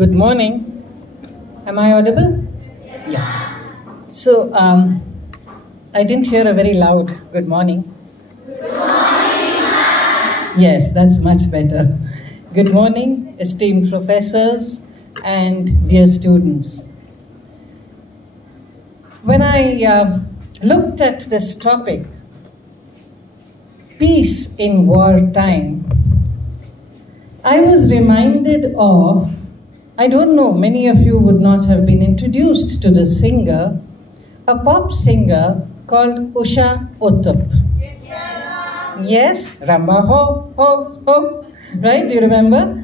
Good morning. Am I audible? Yeah. So, I didn't hear a very loud good morning. Good morning, ma'am. Yes, that's much better. Good morning, esteemed professors and dear students. When I looked at this topic, peace in wartime, I was reminded of, I don't know, many of you would not have been introduced to this singer, a pop singer called Usha Uttup. Yes, ma'am. Yes, Ramba ho, ho, ho, right? Do you remember?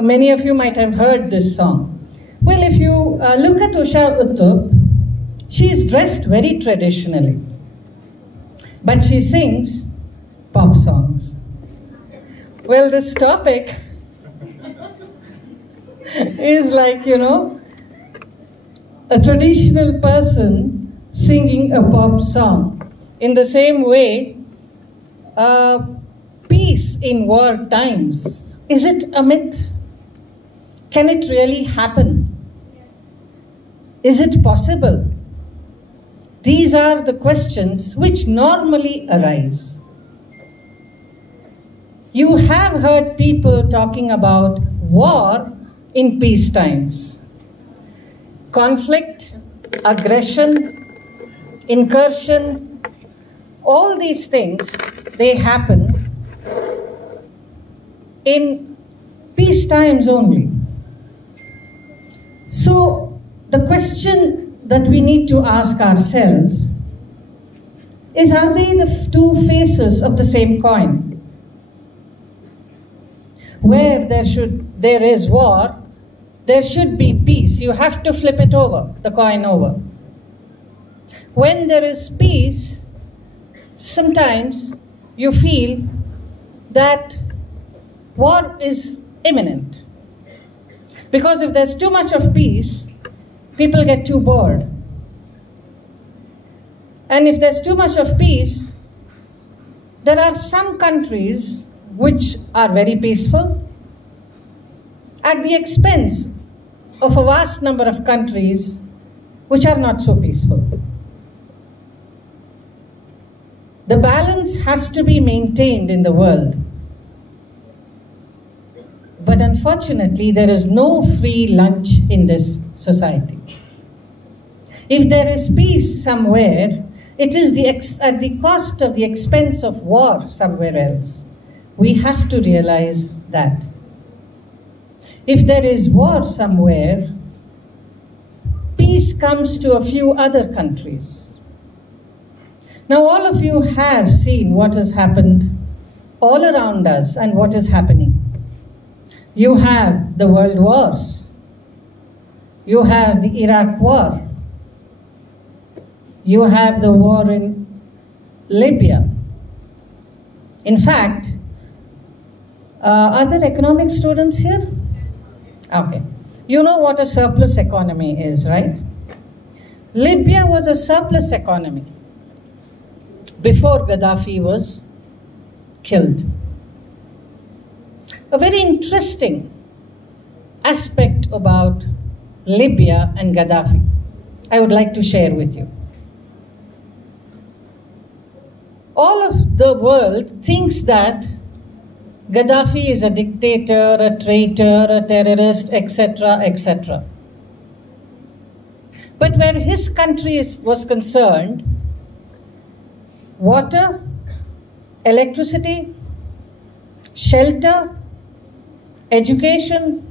Many of you might have heard this song. Well, if you look at Usha Uttup, she is dressed very traditionally, but she sings pop songs. Well, this topic is like, a traditional person singing a pop song. In the same way, peace in war times, is it a myth? Can it really happen? Is it possible? These are the questions which normally arise. You have heard people talking about war in peace times. Conflict, aggression, incursion, all these things, they happen in peace times only. So the question that we need to ask ourselves is, are they the two faces of the same coin? Where there is war, there should be peace. You have to flip it over, the coin over. When there is peace, sometimes you feel that war is imminent. Because if there's too much of peace, people get too bored. And if there's too much of peace, there are some countries which are very peaceful at the expense of a vast number of countries which are not so peaceful. The balance has to be maintained in the world. But unfortunately, there is no free lunch in this society. If there is peace somewhere, it is at the cost of the expense of war somewhere else. We have to realize that. If there is war somewhere, peace comes to a few other countries. Now, all of you have seen what has happened all around us and what is happening. You have the world wars. You have the Iraq war. You have the war in Libya. In fact, are there economic students here? Okay. You know what a surplus economy is, right? Libya was a surplus economy before Gaddafi was killed. A very interesting aspect about Libya and Gaddafi, I would like to share with you. All of the world thinks that Gaddafi is a dictator, a traitor, a terrorist, etc., etc. But where his country was concerned, water, electricity, shelter, education,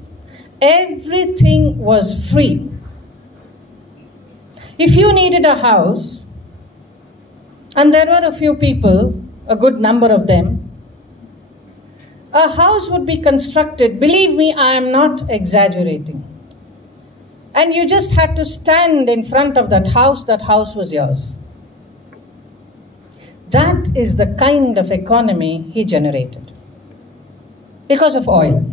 everything was free. If you needed a house, and there were a few people, a good number of them, a house would be constructed. Believe me, I am not exaggerating. And you just had to stand in front of that house was yours. That is the kind of economy he generated because of oil.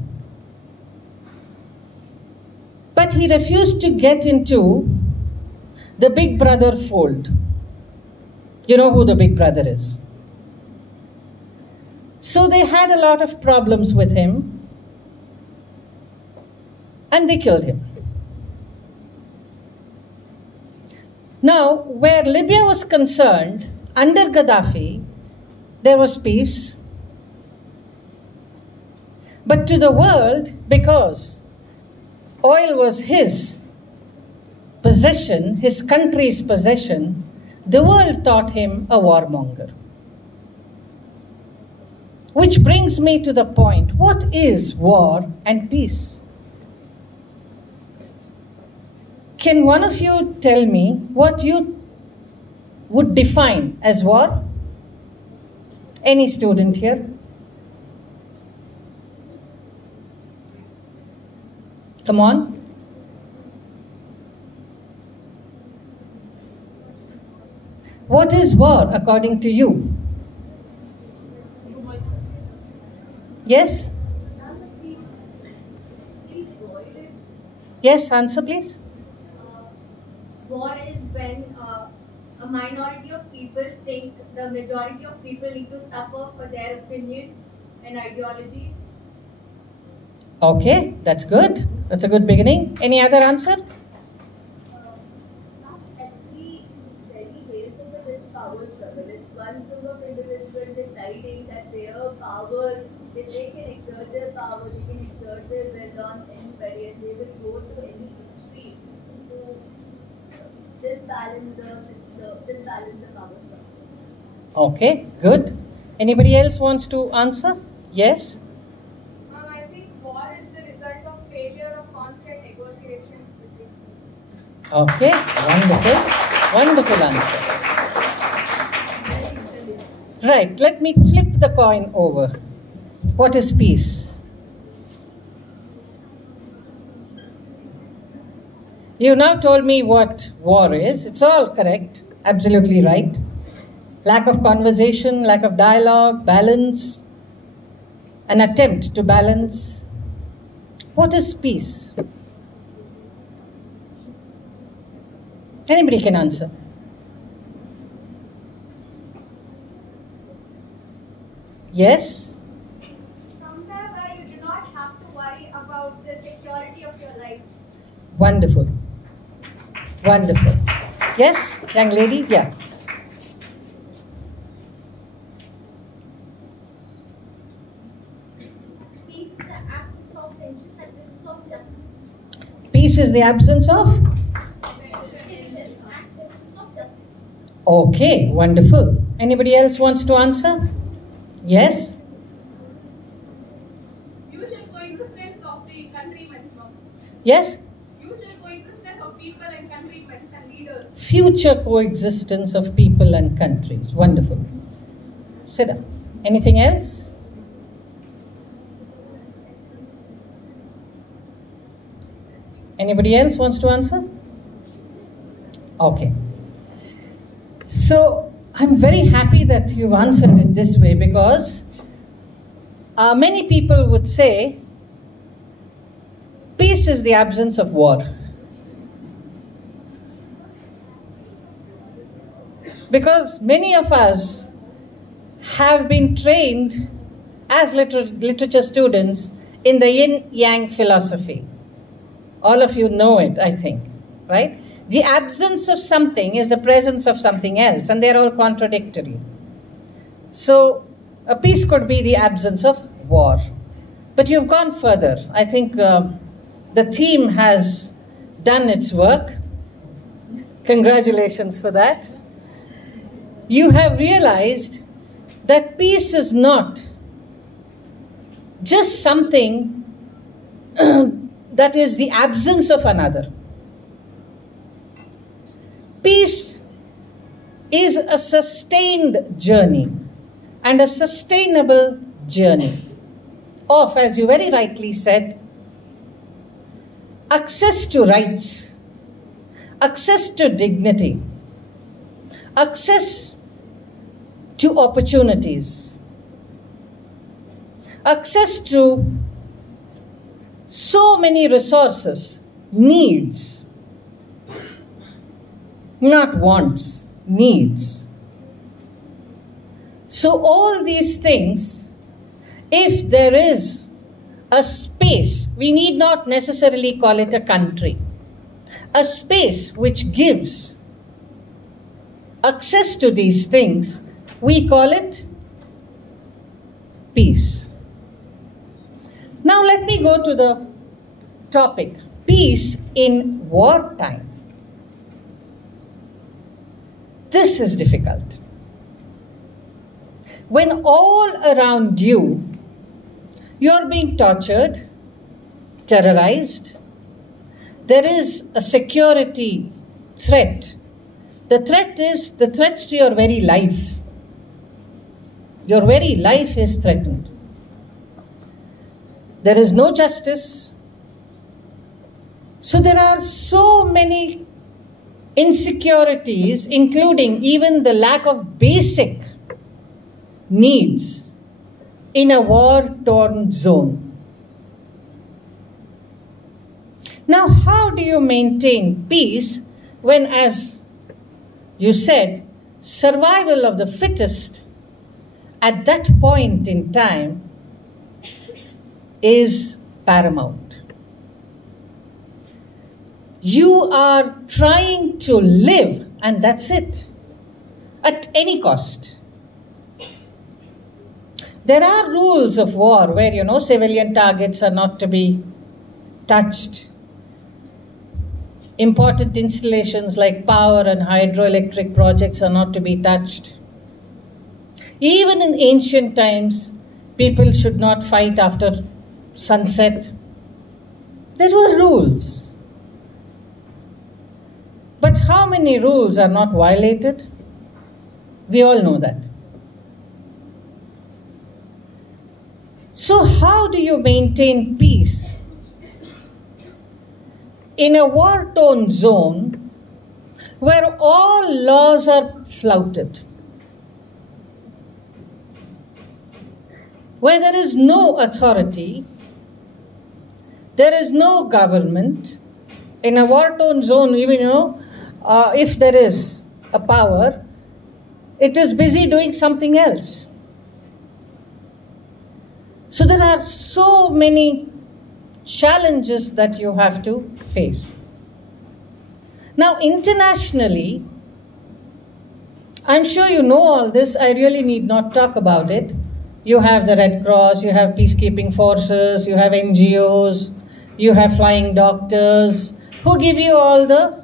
But he refused to get into the big brother fold. You know who the big brother is. So they had a lot of problems with him. and they killed him. Now, where Libya was concerned, under Gaddafi, there was peace. But to the world, because oil was his possession, his country's possession, the world thought him a warmonger. Which brings me to the point, what is war and peace? Can one of you tell me what you would define as war? Any student here? Come on. What is war according to you? Yes? Yes, answer please. War is when a minority of people think the majority of people need to suffer for their opinion and ideologies. Okay, that's good. That's a good beginning. Any other answer? Actually, very base of this power struggle. It's one group of individuals deciding that their power, that they can exert their power, they can exert their will on anybody, and they will go to any extreme to disbalance the power structure. Okay, good. Anybody else wants to answer? Yes? I think war is the result of failure of constant negotiations between people. Okay, wonderful. Wonderful answer. Right, let me flip the coin over. What is peace? You now told me what war is. It's all correct, absolutely right. Lack of conversation, lack of dialogue, balance, an attempt to balance. What is peace? Anybody can answer. Yes? Somewhere where you do not have to worry about the security of your life. Wonderful. Wonderful. Yes, young lady? Yeah. Peace is the absence of tensions and presence of justice. Peace is the absence of? Tensions and presence of justice. Okay, wonderful. Anybody else wants to answer? Yes? Future coexistence of the countrymen. Yes? Future coexistence of people and countrymen and leaders. Future coexistence of people and countries. Wonderful. Sit down. Anything else? Anybody else wants to answer? Okay. So, I'm very happy that you've answered it this way because many people would say peace is the absence of war. Because many of us have been trained as literature students in the yin-yang philosophy. All of you know it, I think, right? The absence of something is the presence of something else, and they're all contradictory. So, a peace could be the absence of war. But you've gone further. I think the theme has done its work. Congratulations for that. You have realized that peace is not just something that is the absence of another. Peace is a sustained journey and a sustainable journey of, as you very rightly said, access to rights, access to dignity, access to opportunities, access to so many resources, needs, not wants, needs. So all these things, if there is a space space, we need not necessarily call it a country, a space which gives access to these things, we call it peace. Now let me go to the topic, peace in wartime. This is difficult. When all around you, you're being tortured, terrorized, there is a security threat. The threat is the threat to your very life. Your very life is threatened. There is no justice. So there are so many insecurities, including even the lack of basic needs in a war-torn zone. Now, how do you maintain peace when, as you said, survival of the fittest at that point in time is paramount? You are trying to live, and that's it, at any cost. There are rules of war where, civilian targets are not to be touched. Important installations like power and hydroelectric projects are not to be touched. Even in ancient times, people should not fight after sunset. There were rules. But how many rules are not violated? We all know that. So how do you maintain peace in a war-torn zone where all laws are flouted, where there is no authority, there is no government? In a war-torn zone, even, if there is a power, it is busy doing something else. So there are so many challenges that you have to face. Now, internationally, I'm sure you know all this. I really need not talk about it. You have the Red Cross, you have peacekeeping forces, you have NGOs, you have flying doctors who give you all the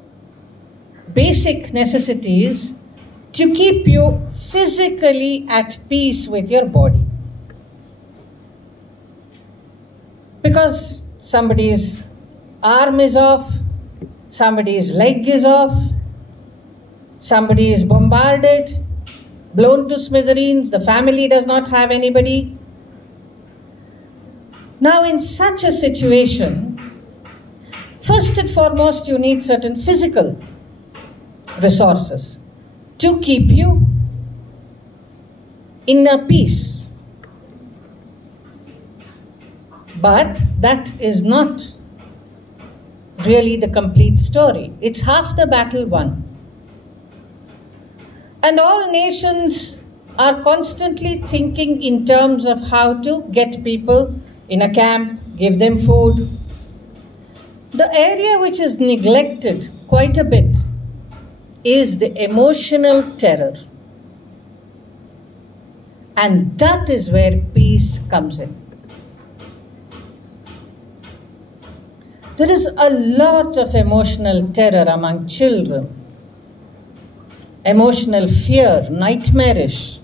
basic necessities to keep you physically at peace with your body. Because somebody's arm is off, somebody's leg is off, somebody is bombarded, blown to smithereens, the family does not have anybody. Now, in such a situation, first and foremost, you need certain physical resources to keep you in a peace. But that is not really the complete story. It's half the battle won. And all nations are constantly thinking in terms of how to get people in a camp, give them food. The area which is neglected quite a bit is the emotional terror. And that is where peace comes in. There is a lot of emotional terror among children, emotional fear, nightmarish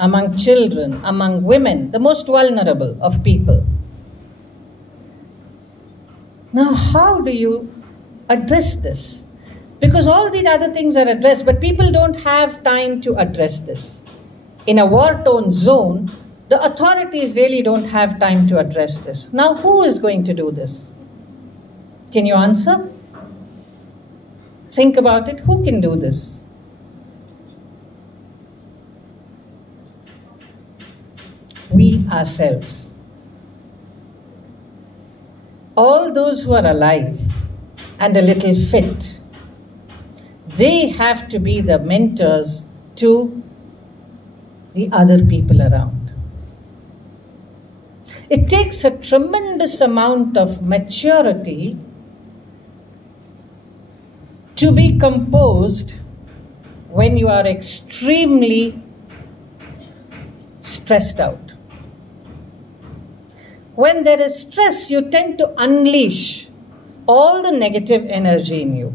among children, among women, the most vulnerable of people. Now, how do you address this? Because all these other things are addressed, but people don't have time to address this. In a war-torn zone, the authorities really don't have time to address this. Now, who is going to do this? Can you answer? Think about it. Who can do this? We ourselves. All those who are alive and a little fit, they have to be the mentors to the other people around. It takes a tremendous amount of maturity to be composed when you are extremely stressed out. When there is stress, you tend to unleash all the negative energy in you.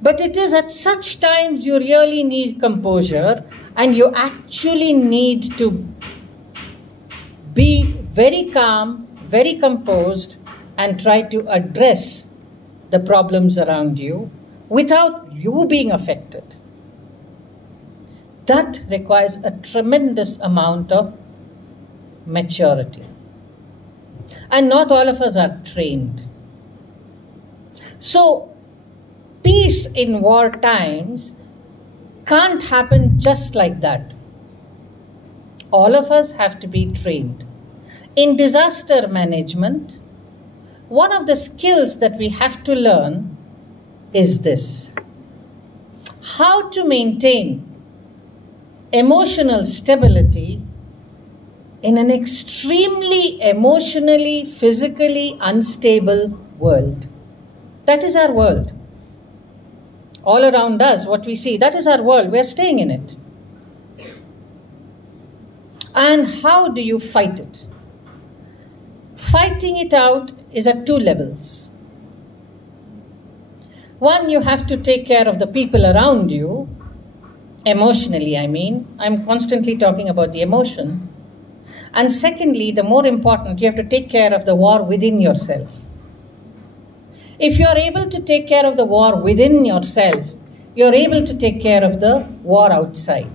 But it is at such times you really need composure, and you actually need to be very calm, very composed, and try to address the problems around you without you being affected. That requires a tremendous amount of maturity. And not all of us are trained. So, peace in war times can't happen just like that. All of us have to be trained. In disaster management, one of the skills that we have to learn is this: how to maintain emotional stability in an extremely emotionally, physically unstable world. That is our world. All around us, what we see, that is our world. We're staying in it. And how do you fight it? Fighting it out is at two levels. One, you have to take care of the people around you, emotionally, I mean. I'm constantly talking about the emotion. And secondly, the more important, you have to take care of the war within yourself. If you're able to take care of the war within yourself, you're able to take care of the war outside.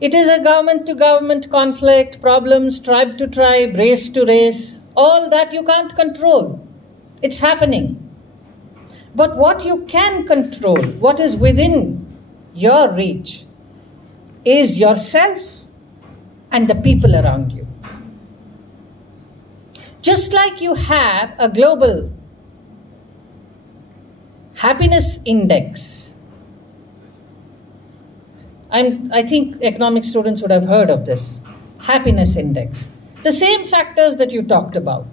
It is a government-to-government conflict, problems, tribe to tribe, race to race. All that you can't control. It's happening. But what you can control, what is within your reach, is yourself and the people around you. Just like you have a global happiness index. I think economic students would have heard of this. Happiness index. The same factors that you talked about.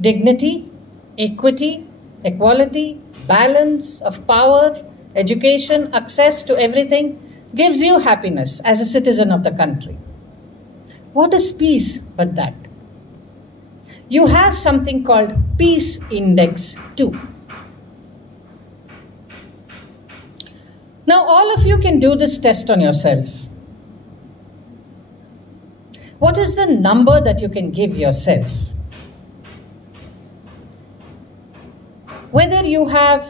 Dignity, equity, equality, balance of power, education, access to everything gives you happiness as a citizen of the country. What is peace but that? You have something called Peace Index 2. Now all of you can do this test on yourself. What is the number that you can give yourself? Whether you have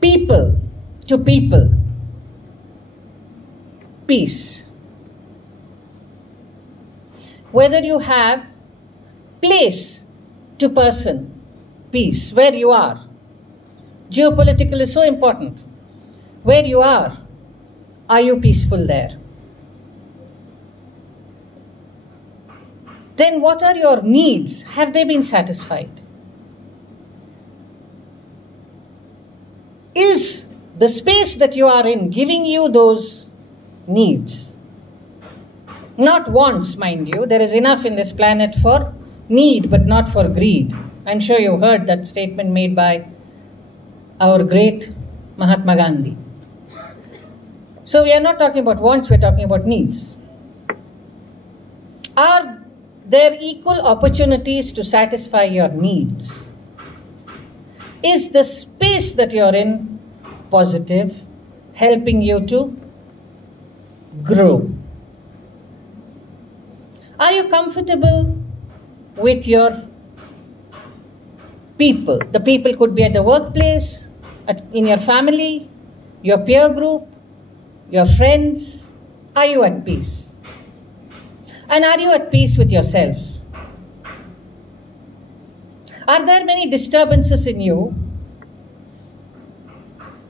people to people peace, whether you have place to person peace, where you are. Geopolitical is so important. Where you are you peaceful there? Then what are your needs? Have they been satisfied? Is the space that you are in giving you those needs? Not wants, mind you. There is enough in this planet for need, but not for greed. I'm sure you heard that statement made by our great Mahatma Gandhi. So we are not talking about wants, we're talking about needs. Are there equal opportunities to satisfy your needs? Is the space that you're in positive, helping you to grow? Are you comfortable with your people? The people could be at the workplace, in your family, your peer group, your friends. Are you at peace? And are you at peace with yourself? Are there many disturbances in you?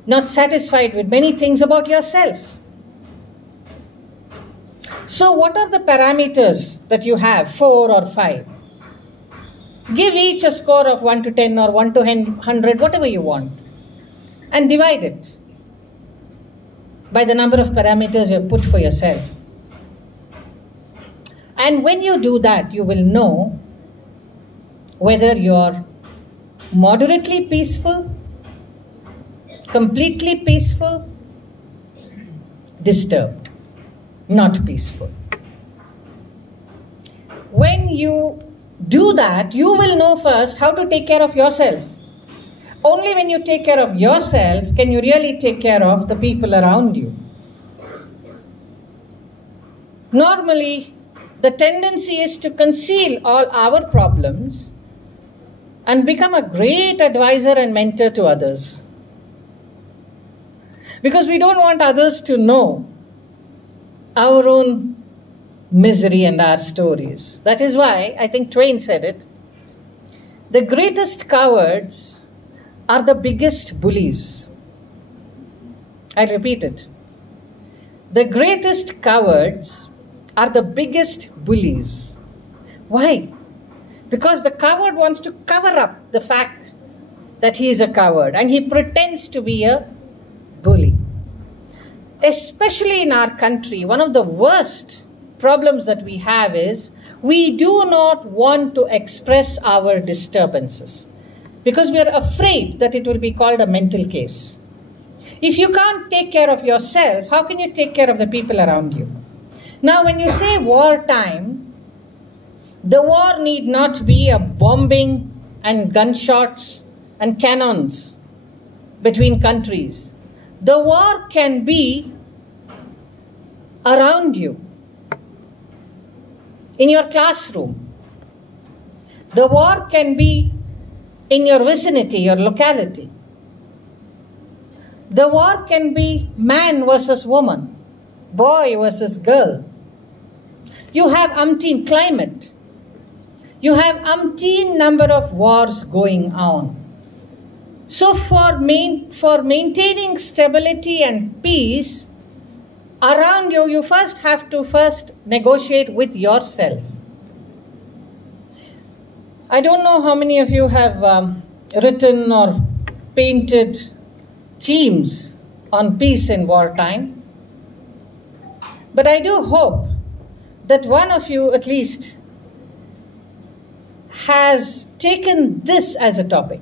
Not satisfied with many things about yourself? So what are the parameters that you have, 4 or 5? Give each a score of 1 to 10 or 1 to 100, whatever you want, and divide it. by the number of parameters you have put for yourself. And when you do that, you will know whether you're moderately peaceful, completely peaceful, disturbed, not peaceful. When you do that, you will know first how to take care of yourself. Only when you take care of yourself can you really take care of the people around you. Normally, the tendency is to conceal all our problems and become a great advisor and mentor to others. Because we don't want others to know our own misery and our stories. That is why, I think Twain said it, the greatest cowards are the biggest bullies. I repeat it. The greatest cowards are the biggest bullies. Why? Because the coward wants to cover up the fact that he is a coward and he pretends to be a bully. Especially in our country, one of the worst problems that we have is we do not want to express our disturbances because we are afraid that it will be called a mental case. If you can't take care of yourself, how can you take care of the people around you? Now, when you say wartime, the war need not be a bombing and gunshots and cannons between countries. The war can be around you, in your classroom. The war can be in your vicinity, your locality. The war can be man versus woman, boy versus girl. You have umpteen climate. You have umpteen number of wars going on. So for maintaining stability and peace around you, you first have to negotiate with yourself. I don't know how many of you have written or painted themes on peace in wartime, but I do hope that one of you at least has taken this as a topic,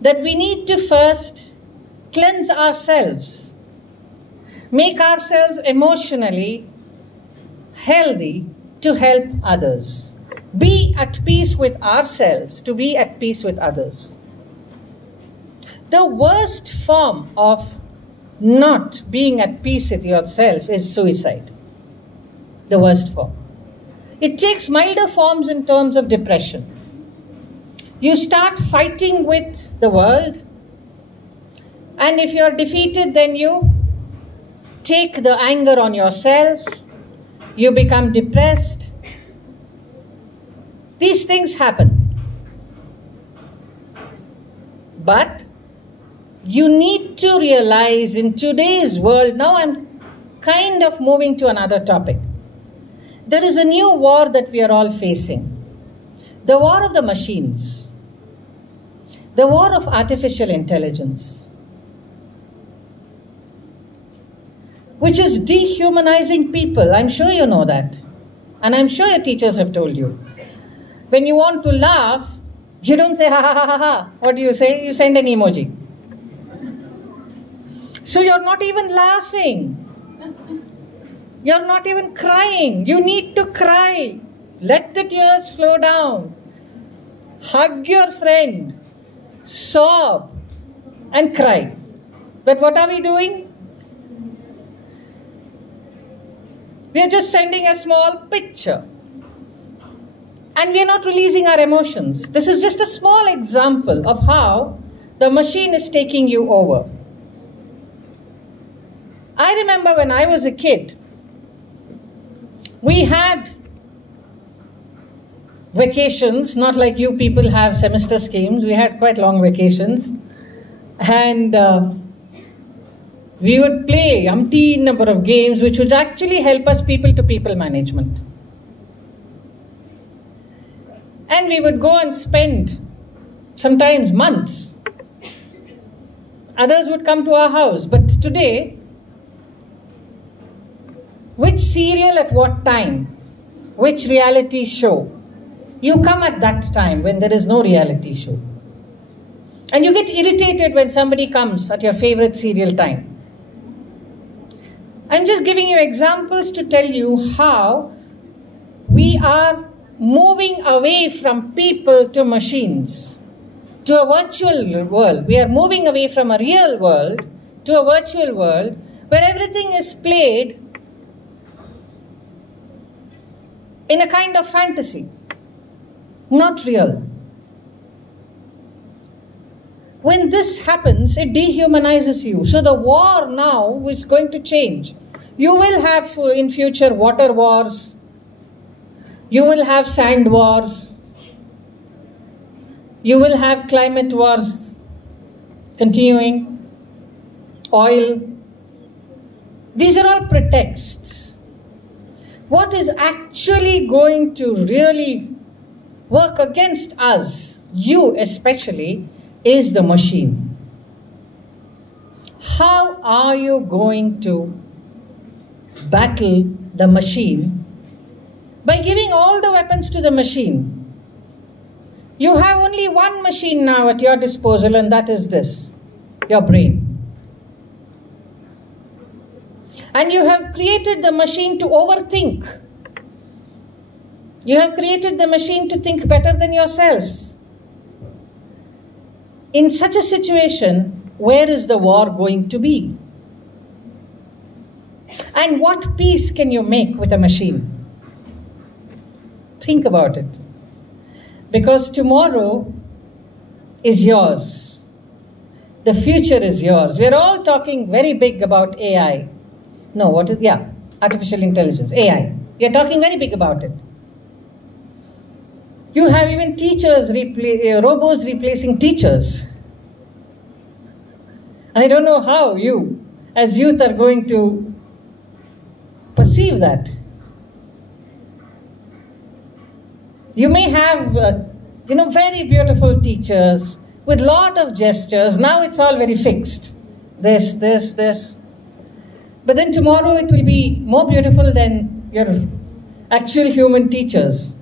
that we need to first cleanse ourselves, make ourselves emotionally healthy to help others. Be at peace with ourselves to be at peace with others. The worst form of not being at peace with yourself is suicide. The worst form. It takes milder forms in terms of depression. You start fighting with the world, and if you're defeated, then you take the anger on yourself, you become depressed. These things happen. But you need to realize in today's world, now I'm kind of moving to another topic. There is a new war that we are all facing. The war of the machines. The war of artificial intelligence, which is dehumanizing people. I'm sure you know that. And I'm sure your teachers have told you. When you want to laugh, you don't say ha ha ha ha ha. What do you say? You send an emoji. So you're not even laughing. You're not even crying. You need to cry. Let the tears flow down. Hug your friend. Sob and cry. But what are we doing? We are just sending a small picture. And we are not releasing our emotions. This is just a small example of how the machine is taking you over. I remember when I was a kid, we had vacations, not like you people have semester schemes. We had quite long vacations. And we would play umpteen number of games, which would actually help us people-to-people management. And we would go and spend sometimes months. Others would come to our house. But today, which serial at what time, which reality show. You come at that time when there is no reality show. And you get irritated when somebody comes at your favorite serial time. I'm just giving you examples to tell you how we are moving away from people to machines, to a virtual world. We are moving away from a real world to a virtual world where everything is played in a kind of fantasy, not real. When this happens, it dehumanizes you. So the war now is going to change. You will have in future water wars. You will have sand wars. You will have climate wars continuing. Oil. These are all pretexts. What is actually going to really work against us, you especially, is the machine. How are you going to battle the machine? By giving all the weapons to the machine. You have only one machine now at your disposal, and that is this, your brain. And you have created the machine to overthink. You have created the machine to think better than yourselves. In such a situation, where is the war going to be? And what peace can you make with a machine? Think about it. Because tomorrow is yours. The future is yours. We're all talking very big about AI. No, artificial intelligence, AI. We're talking very big about it. You have even teachers, robots replacing teachers. I don't know how you, as youth, are going to perceive that. You may have, very beautiful teachers with lot of gestures. Now it's all very fixed. This. But then tomorrow it will be more beautiful than your actual human teachers.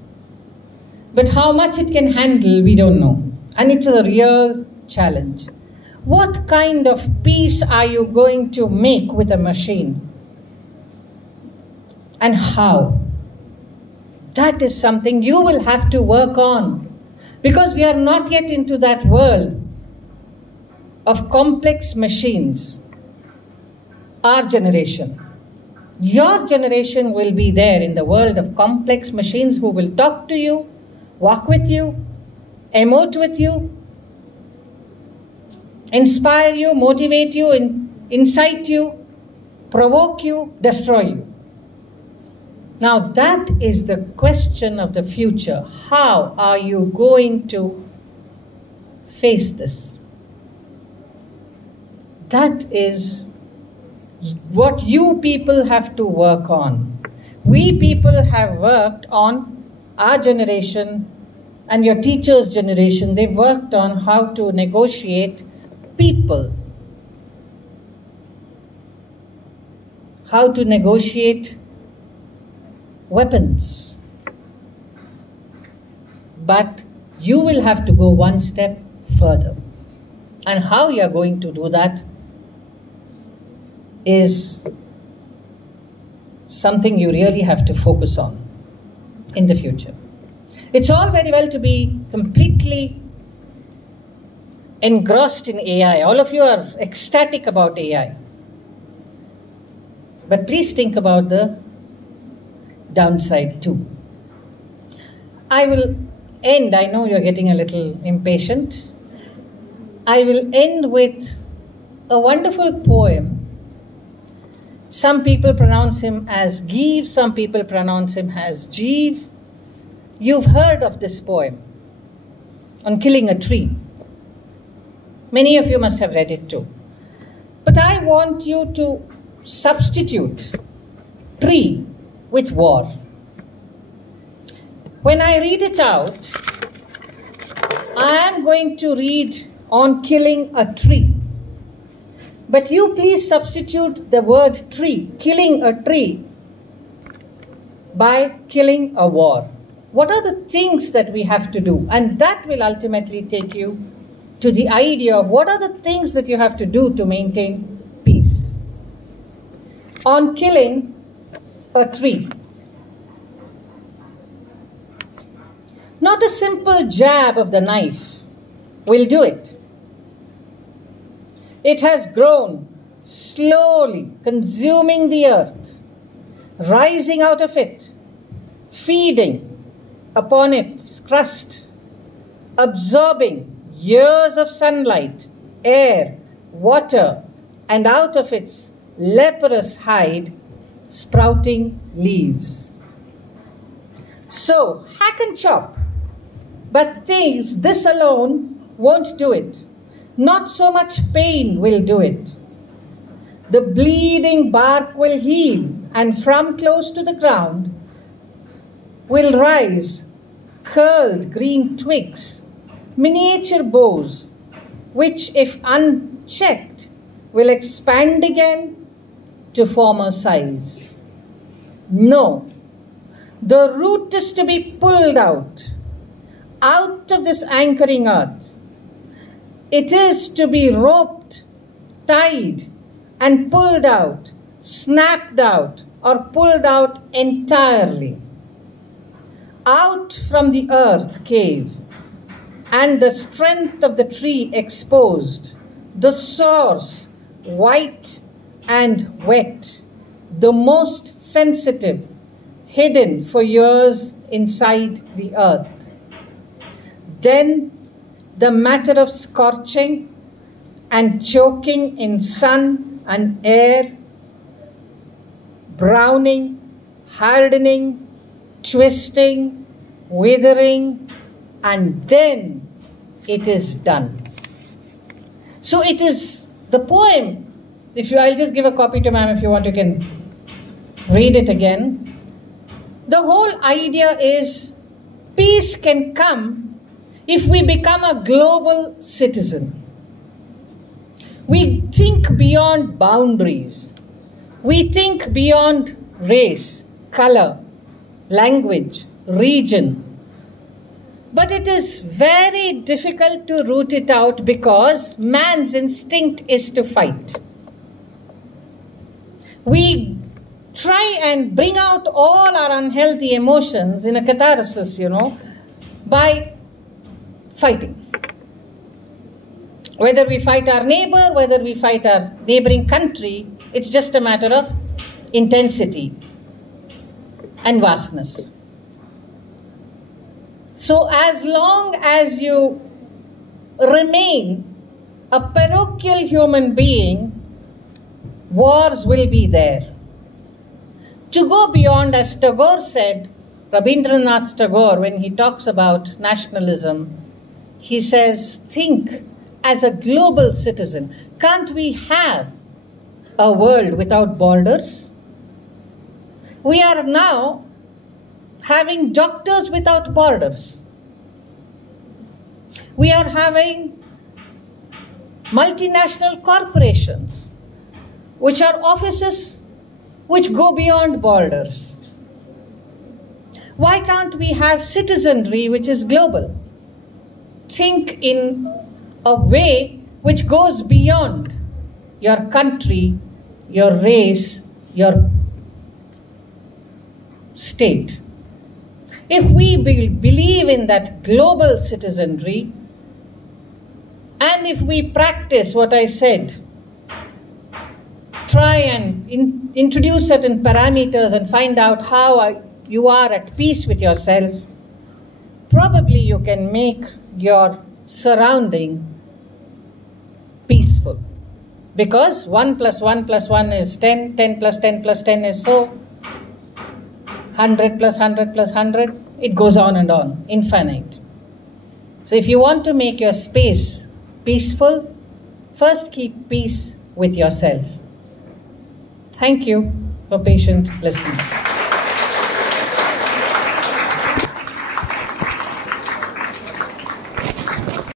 But how much it can handle, we don't know. And it's a real challenge. What kind of peace are you going to make with a machine? And how? That is something you will have to work on. Because we are not yet into that world of complex machines. Our generation. Your generation will be there in the world of complex machines who will talk to you, walk with you, emote with you, inspire you, motivate you, incite you, provoke you, destroy you. Now that is the question of the future. How are you going to face this? That is what you people have to work on. We people have worked on, our generation and your teachers' generation, they've worked on how to negotiate people. How to negotiate weapons. But you will have to go one step further. And how you are going to do that is something you really have to focus on in the future. It's all very well to be completely engrossed in AI. All of you are ecstatic about AI. But please think about the downside too. I will end, I know you're getting a little impatient. I will end with a wonderful poem. Some people pronounce him as Geeve, some people pronounce him as Jeev. You've heard of this poem on killing a tree. Many of you must have read it too. But I want you to substitute tree with war. When I read it out, I am going to read on killing a tree. But you please substitute the word tree, killing a tree, by killing a war. What are the things that we have to do? And that will ultimately take you to the idea of what are the things that you have to do to maintain peace. On killing a tree, not a simple jab of the knife will do it. It has grown slowly, consuming the earth, rising out of it, feeding upon its crust, absorbing years of sunlight, air, water, and out of its leprous hide, sprouting leaves. So, hack and chop. But this alone won't do it. Not so much pain will do it. The bleeding bark will heal, and from close to the ground will rise curled green twigs, miniature boughs, which if unchecked will expand again to former size. No, the root is to be pulled out of this anchoring earth. It is to be roped, tied, and pulled out, snapped out, or pulled out entirely. Out from the earth cave, and the strength of the tree exposed, the source white and wet, the most sensitive, hidden for years inside the earth. Then the matter of scorching and choking in sun and air, browning, hardening, twisting, withering, and then it is done. So it is the poem. I'll just give a copy to ma'am if you want, you can read it again. The whole idea is peace can come if we become a global citizen. We think beyond boundaries. We think beyond race, color, language, region. But it is very difficult to root it out because man's instinct is to fight. We try and bring out all our unhealthy emotions in a catharsis, by fighting. Whether we fight our neighbor, whether we fight our neighboring country, it's just a matter of intensity and vastness. So as long as you remain a parochial human being, wars will be there. To go beyond, as Tagore said, Rabindranath Tagore, when he talks about nationalism, he says, think as a global citizen. Can't we have a world without borders? We are now having doctors without borders. We are having multinational corporations, which are offices which go beyond borders. Why can't we have citizenry which is global? Think in a way which goes beyond your country, your race, your state. If we believe in that global citizenry, and if we practice what I said, try and introduce certain parameters and find out how you are at peace with yourself, probably you can make your surrounding peaceful. Because 1 + 1 + 1 is 10, 10 + 10 + 10 is so, 100 + 100 + 100, it goes on and on, infinite. So if you want to make your space peaceful, first keep peace with yourself. Thank you for patient listening.